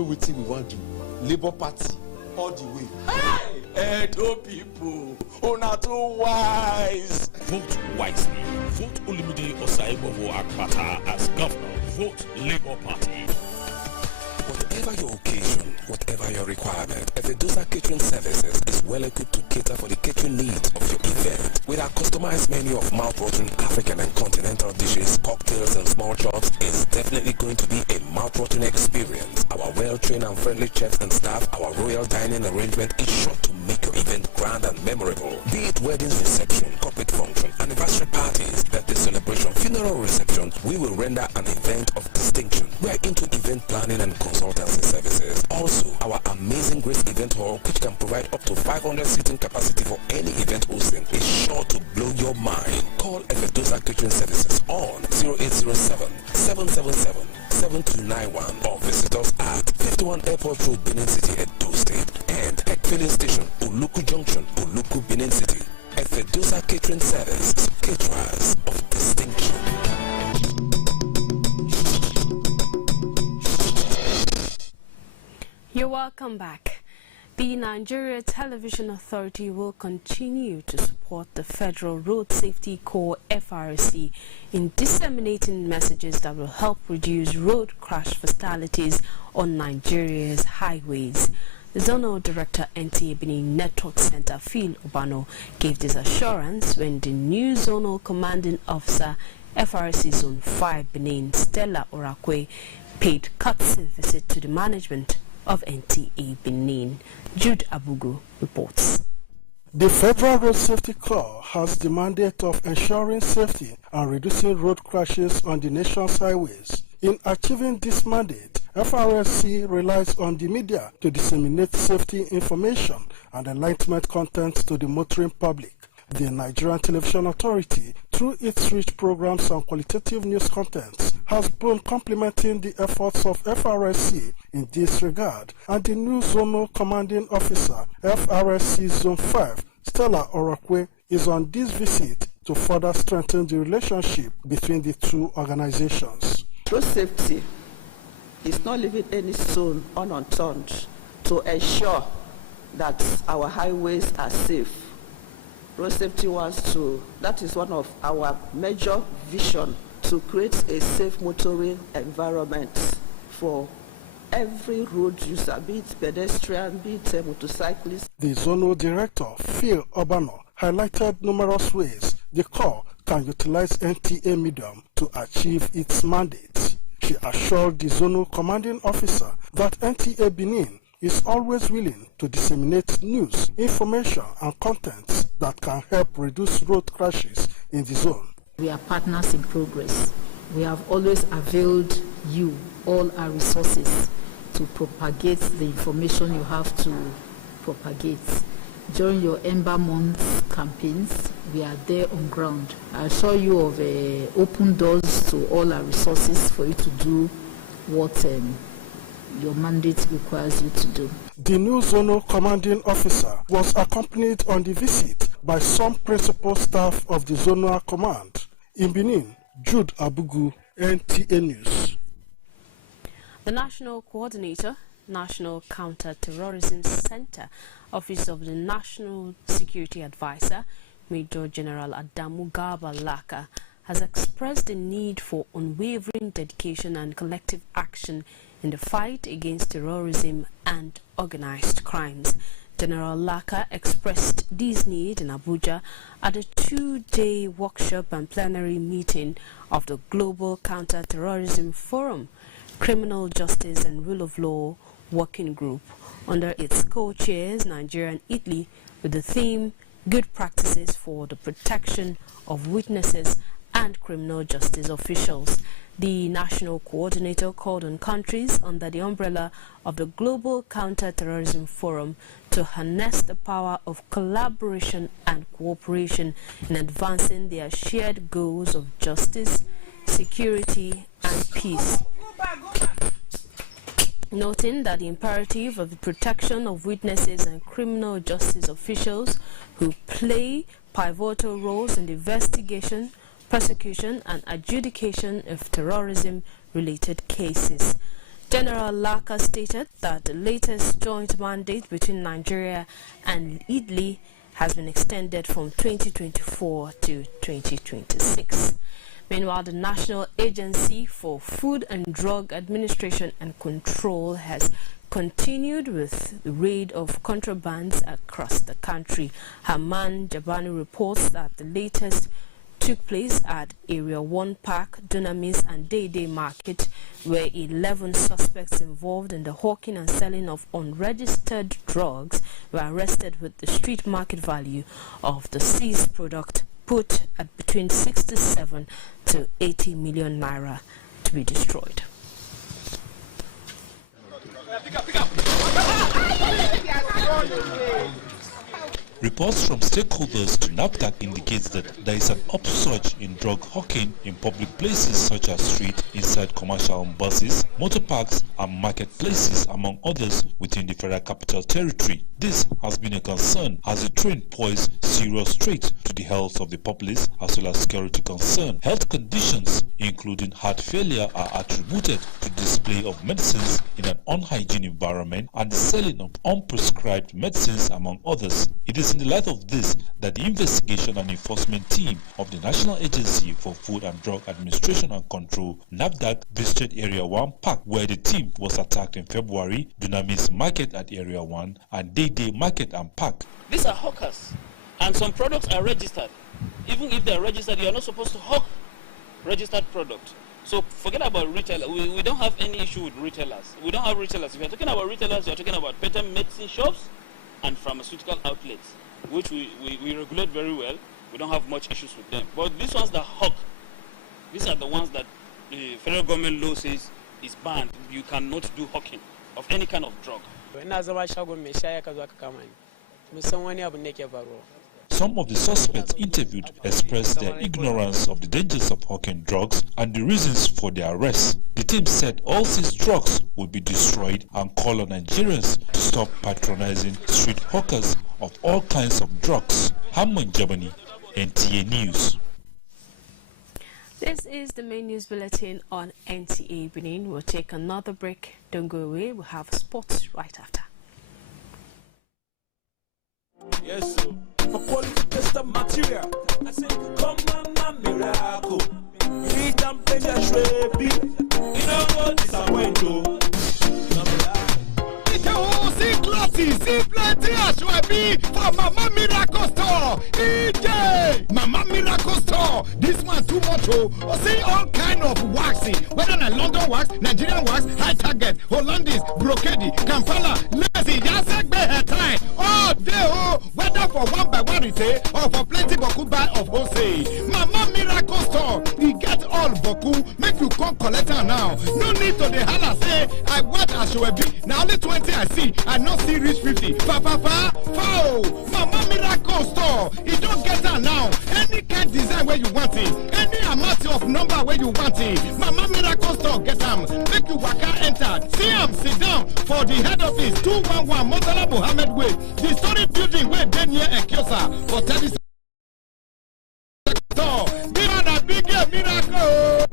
know what we want to do? Labour Party all the way. Hey, Edo people, not too wise. Vote wisely. Vote Olumide Osaibovo Akpata as governor. Vote Labour Party. Whatever your occasion, whatever your requirement, Efedosa Catering Services is well equipped to cater for the catering needs of your event. With our customized menu of mouth-watering African and continental dishes, cocktails and small chops, it's definitely going to be a mouth-watering experience. Our well-trained and friendly chefs and staff, our royal dining arrangement is sure to make your event grand and memorable. Be it weddings, reception, corporate function, anniversary parties, birthday celebration, funeral reception, we will render an event of distinction. We are into event planning and consultancy services. Also, our amazing Grace Event Hall, which can provide up to 500 seating capacity for any event hosting, is sure to blow your mind. Call Efedosa Catering Services on 0807-777-7291 or visit us at 51 Airport Road, Benin City, Edo State, and Heck Filling Station, Uluku Junction, Uluku, Benin City. Efedosa Catering Service, caterers of distinction. You're welcome back. The Nigeria Television Authority will continue to support the Federal Road Safety Corps FRC in disseminating messages that will help reduce road crash fatalities on Nigeria's highways. The Zonal Director NTA Benin Network Center, Phil Obano, gave this assurance when the new Zonal Commanding Officer, FRC Zone 5 Benin, Stella Orakwe, paid courtesy visit to the management of NTA Benin. Jude Abugu reports. The Federal Road Safety Corps has the mandate of ensuring safety and reducing road crashes on the nation's highways. In achieving this mandate, FRSC relies on the media to disseminate safety information and enlightenment content to the motoring public. The Nigerian Television Authority, through its rich programs and qualitative news contents, has been complementing the efforts of FRSC in this regard, and the new Zonal Commanding Officer, FRSC Zone 5, Stella Orakwe, is on this visit to further strengthen the relationship between the two organizations. Road safety is not leaving any stone unturned to ensure that our highways are safe. Road safety wants to, that is one of our major vision, to create a safe motoring environment for every road user, be it pedestrian, be it a motorcyclist. The Zonal Director, Phil Obano, highlighted numerous ways the Corps can utilize NTA medium to achieve its mandate. She assured the Zonal Commanding Officer that NTA Benin is always willing to disseminate news, information, and contents that can help reduce road crashes in the zone. We are partners in progress. We have always availed you all our resources to propagate the information you have to propagate. During your Ember Month campaigns, we are there on ground. I assure you of open doors to all our resources for you to do what your mandate requires you to do. The new Zonal Commanding Officer was accompanied on the visit by some principal staff of the Zonal Command. In Benin, Jude Abugu, NTA News. The National Coordinator, National Counter-Terrorism Center, Office of the National Security Advisor, Major General Adamu Garba Laka, has expressed the need for unwavering dedication and collective action in the fight against terrorism and organized crimes. General Laka expressed this need in Abuja at a two-day workshop and plenary meeting of the Global Counter-Terrorism Forum, Criminal Justice and Rule of Law Working Group, under its co-chairs Nigeria and Italy, with the theme Good Practices for the Protection of Witnesses and Criminal Justice Officials. The national coordinator called on countries under the umbrella of the Global Counter-Terrorism Forum to harness the power of collaboration and cooperation in advancing their shared goals of justice, security, and peace. Noting that the imperative of the protection of witnesses and criminal justice officials who play pivotal roles in the investigation, prosecution and adjudication of terrorism-related cases. General Laka stated that the latest joint mandate between Nigeria and Italy has been extended from 2024 to 2026. Meanwhile, the National Agency for Food and Drug Administration and Control has continued with the raid of contrabands across the country. Haman Jabani reports that the latest took place at Area 1 Park, Dunamis and Day Market, where 11 suspects involved in the hawking and selling of unregistered drugs were arrested with the street market value of the seized product put at between 67 to 80 million naira to be destroyed. Reports from stakeholders to NAFDAC indicates that there is an upsurge in drug hawking in public places such as streets, inside commercial buses, motor parks and marketplaces, among others within the Federal Capital Territory. This has been a concern as the trend poses serious threat to the health of the populace as well as security concern. Health conditions including heart failure are attributed to display of medicines in an unhygienic environment and the selling of unprescribed medicines, among others. It is in the light of this that the investigation and enforcement team of the National Agency for Food and Drug Administration and Control, NAFDAC, visited Area 1 Park, where the team was attacked in February, Dunamis Market at Area 1, and Day Market and Park. These are hawkers, and some products are registered. Even if they are registered, you are not supposed to hawk registered product. So forget about retailers. We don't have any issue with retailers. We don't have retailers. If you're talking about retailers, you're talking about patent medicine shops and pharmaceutical outlets, which we regulate very well. We don't have much issues with them. But these ones that hawk, these are the ones that the federal government law says is banned. You cannot do hawking of any kind of drug. Some of the suspects interviewed expressed their ignorance of the dangers of hawking drugs and the reasons for their arrest. The team said all seized drugs will be destroyed and call on Nigerians to stop patronizing street hawkers of all kinds of drugs. Haman Jabani, NTA News. This is the main news bulletin on NTA Benin. We'll take another break. Don't go away. We'll have sports right after. Yes, sir. For quality custom material, I say, come on, my miracle. Eat and play the shrebi. You know what this I went to. See glasses, see plenty ashwabi for Mama Miracle Store. EJ, Mama Miracle Store. This one too much. Oh, see all kind of waxing, whether na London wax, Nigerian wax, high target, Hollandese, brocade, Kampala, lazy, Yasek be time. All day, oh, whether for one by one retail or for plenty boku buy of wholesale. Mama Miracle Store, he get all boku. Make you come collect her now. No need to the holla say I want ashwabi. Now only 20 I see. I not see reach 50. Papa, foul. Mama Miracle Store. You don't get that now. Any kind design where you want it. Any amount of number where you want it. Mama Miracle Store, get them. Make you waka enter. See them, sit down for the head office. 211 Motala Mohammed Way. The story building where they near Ekiosa for 30 store. Big miracle.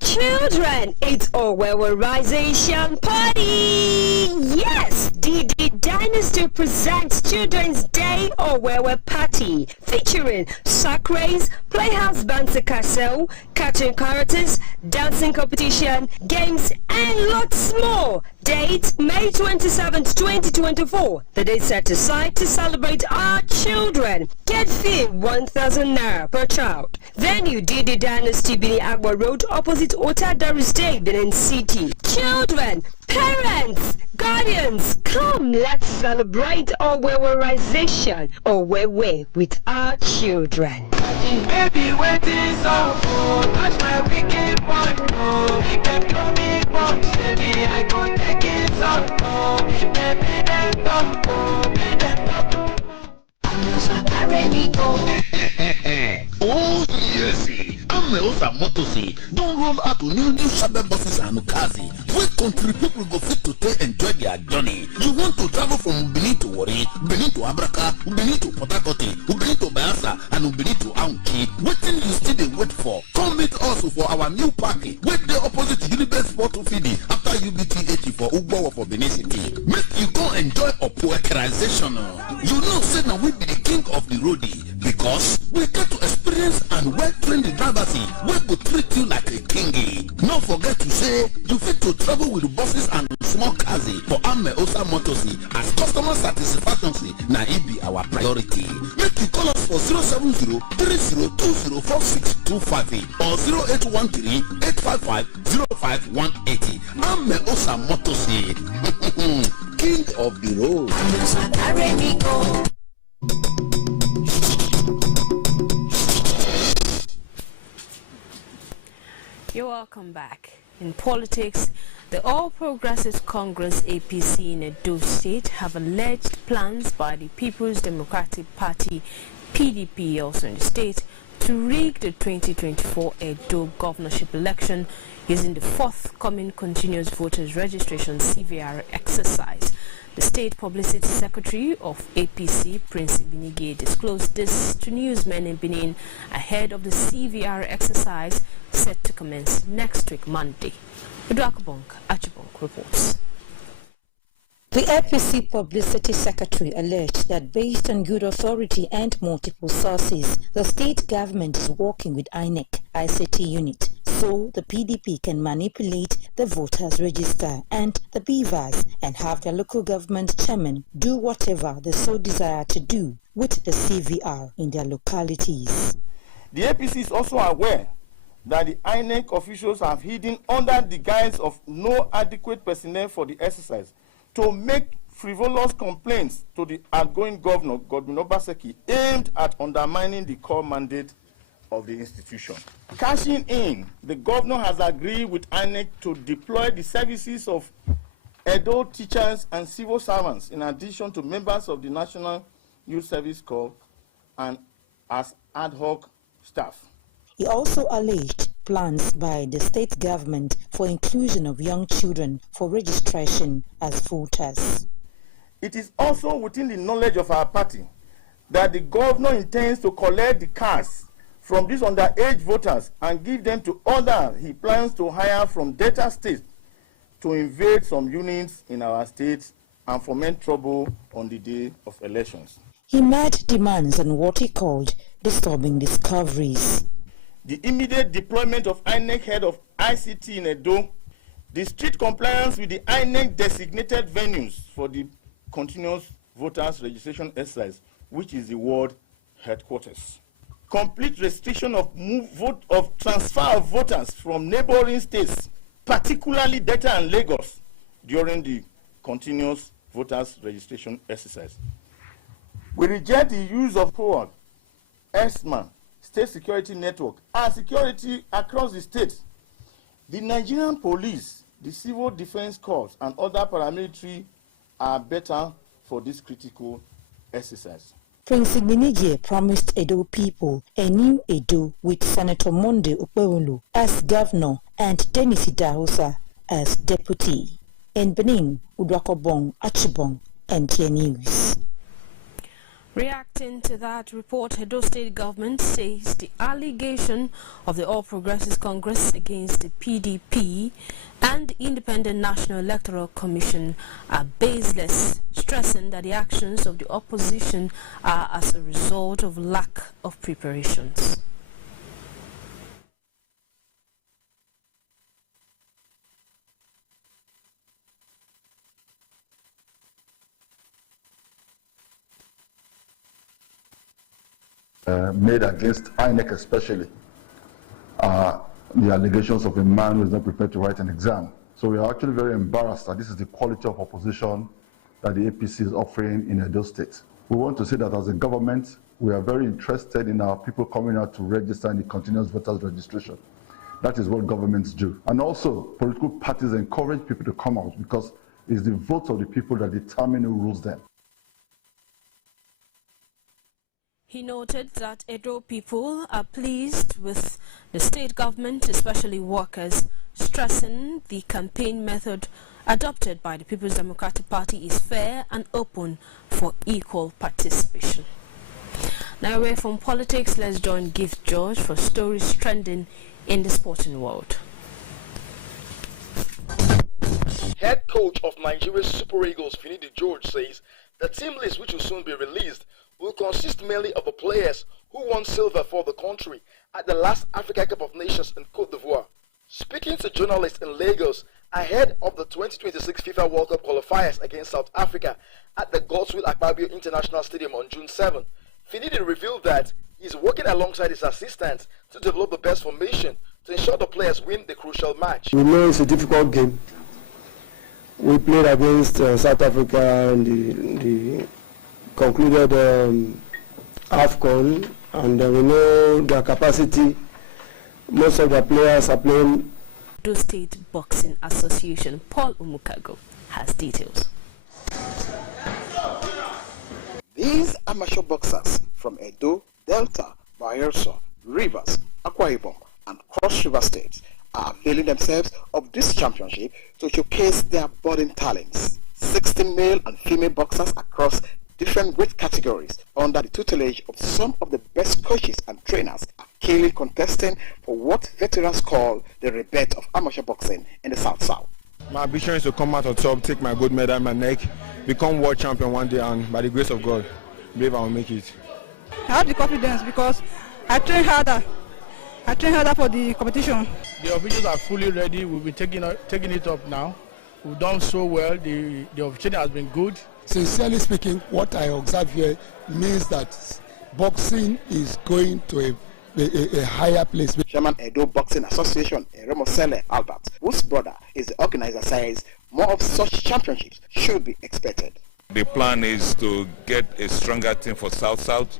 Children, it's our Weatherization party! Yes! DD Dynasty presents Children's Day Owewe Party featuring sack race, playhouse banter castle, catching characters, dancing competition, games and lots more. Date May 27th, 2024. The date set aside to celebrate our children. Get fee 1,000 naira per child. Venue DD Dynasty Benin Agua Road opposite Ota Daris Day, Benin City. Children, parents, guardians, come let's celebrate our weatherization or Wewe with our children. Baby, waiting so full. Touch my wicked point. Oh, you can call me mom. Baby, I could take it so cool. Baby, then don't go. Baby, then don't Oh, yes. Ameosa Motosi don't roll out new Shabba buses and Ukazi. Where country people go fit to take enjoy their journey. You want to travel from Benin to Wari, Benin to Abraka, Benin to Port Harcourt, Benin to Bayelsa, and Benin to Aunki. What thing you still wait for? Come meet us for our new party. Wait there up Rodi after UBTH for Ugbo for Benin City. Make you go enjoy operationalization. You know, say now we be the king of the roadie because we get to experience and well-trained drivers we will treat you like a king. Don't forget to say you fit to travel with buses and small cars for Ame Osa Motors as customer satisfaction. Now it be our priority. Make you call us for 070-3020-4625 or 0813-855-05180. Ame Osa Motors, king of the road. You're welcome back. In politics, the All Progressives Congress APC in Edo State have alleged plans by the People's Democratic Party PDP also in the state to rig the 2024 Edo governorship election using the forthcoming continuous voters registration CVR exercise. The State Publicity Secretary of APC, Prince Ibinige, disclosed this to newsmen in Benin ahead of the CVR exercise set to commence next week, Monday. Uduakabong Achibong reports. The APC Publicity Secretary alleged that based on good authority and multiple sources, the state government is working with INEC ICT unit so the PDP can manipulate the voters register and the beavers and have their local government chairman do whatever they so desire to do with the CVR in their localities. The APC is also aware that the INEC officials have hidden under the guise of no adequate personnel for the exercise to make frivolous complaints to the outgoing governor, Godwin Obaseki, aimed at undermining the core mandate of the institution. Cashing in, the governor has agreed with INEC to deploy the services of Edo teachers and civil servants in addition to members of the National Youth Service Corps and as ad hoc staff. He also alleged plans by the state government for inclusion of young children for registration as voters. It is also within the knowledge of our party that the governor intends to collect the cards from these underage voters and give them to others he plans to hire from Delta State to invade some units in our state and foment trouble on the day of elections. He made demands on what he called disturbing discoveries. The immediate deployment of INEC head of ICT in Edo, the strict compliance with the INEC designated venues for the continuous voters registration exercise, which is the ward headquarters. Complete restriction of transfer of voters from neighboring states, particularly Delta and Lagos, during the continuous voters registration exercise. We reject the use of POAG, ESMA, State Security Network, and security across the state. The Nigerian police, the Civil Defense Corps, and other paramilitary are better for this critical exercise. Prince Ibinige promised Edo people a new Edo with Senator Monde Okpewolo as governor and Dennis Idahosa as deputy. In Benin, Uduakabong Achibong, NTA News. Reacting to that report, Edo State government says the allegation of the All Progressives Congress against the PDP and Independent National Electoral Commission are baseless, stressing that the actions of the opposition are as a result of lack of preparations. Made against INEC especially, the allegations of a man who is not prepared to write an exam. So we are actually very embarrassed that this is the quality of opposition that the APC is offering in Edo State. We want to say that as a government, we are very interested in our people coming out to register in the continuous voters registration. That is what governments do. And also, political parties encourage people to come out because it's the votes of the people that determine who rules them. He noted that Edo people are pleased with the state government, especially workers, stressing the campaign method adopted by the People's Democratic Party is fair and open for equal participation. Now away from politics, let's join Gift George for stories trending in the sporting world. Head coach of Nigeria's Super Eagles, Finidi George, says the team list, which will soon be released, will consist mainly of the players who won silver for the country at the last Africa Cup of Nations in Cote d'Ivoire. Speaking to journalists in Lagos ahead of the 2026 FIFA World Cup qualifiers against South Africa at the Godswill Akpabio International Stadium on June 7, Finidi revealed that he's working alongside his assistants to develop the best formation to ensure the players win the crucial match. We know it's a difficult game. We played against South Africa in the concluded AFCON, and we know their capacity. Most of the players are playing. Edo State Boxing Association, Paul Umukago, has details. These amateur boxers from Edo, Delta, Bayelsa, Rivers, Akwa Ibom, and Cross River States are availing themselves of this championship to showcase their budding talents. 16 male and female boxers across different weight categories under the tutelage of some of the best coaches and trainers are keenly contesting for what veterans call the rebirth of amateur boxing in the South-South. My ambition is to come out on top, take my gold medal in my neck, become world champion one day, and by the grace of God, I believe I will make it. I have the confidence because I train harder. I train harder for the competition. The officials are fully ready. We'll be taking it up now. We've done so well. The officiating has been good. Sincerely speaking, what I observe here means that boxing is going to a higher place. Chairman Edo Boxing Association, Remosele Albert, whose brother is the organizer, says more of such championships should be expected. The plan is to get a stronger team for South-South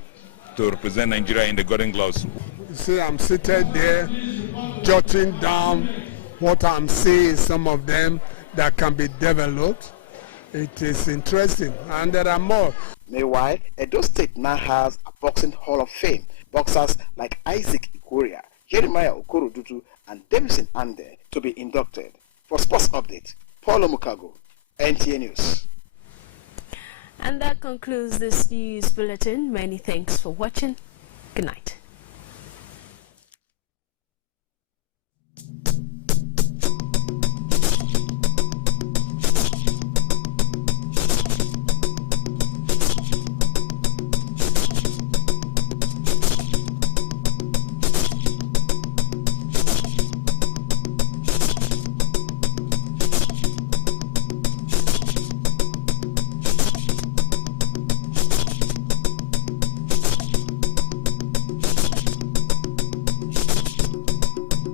to represent Nigeria in the Golden Gloves. You see, I'm seated there, jotting down what I'm seeing, some of them that can be developed. It is interesting, and there are more. Meanwhile, Edo State now has a boxing hall of fame. Boxers like Isaac Ikoria, Jeremiah Okorodudu, and Davison Ande to be inducted. For Sports Update, Paulo Mukago, NTA News. And that concludes this news bulletin. Many thanks for watching. Good night.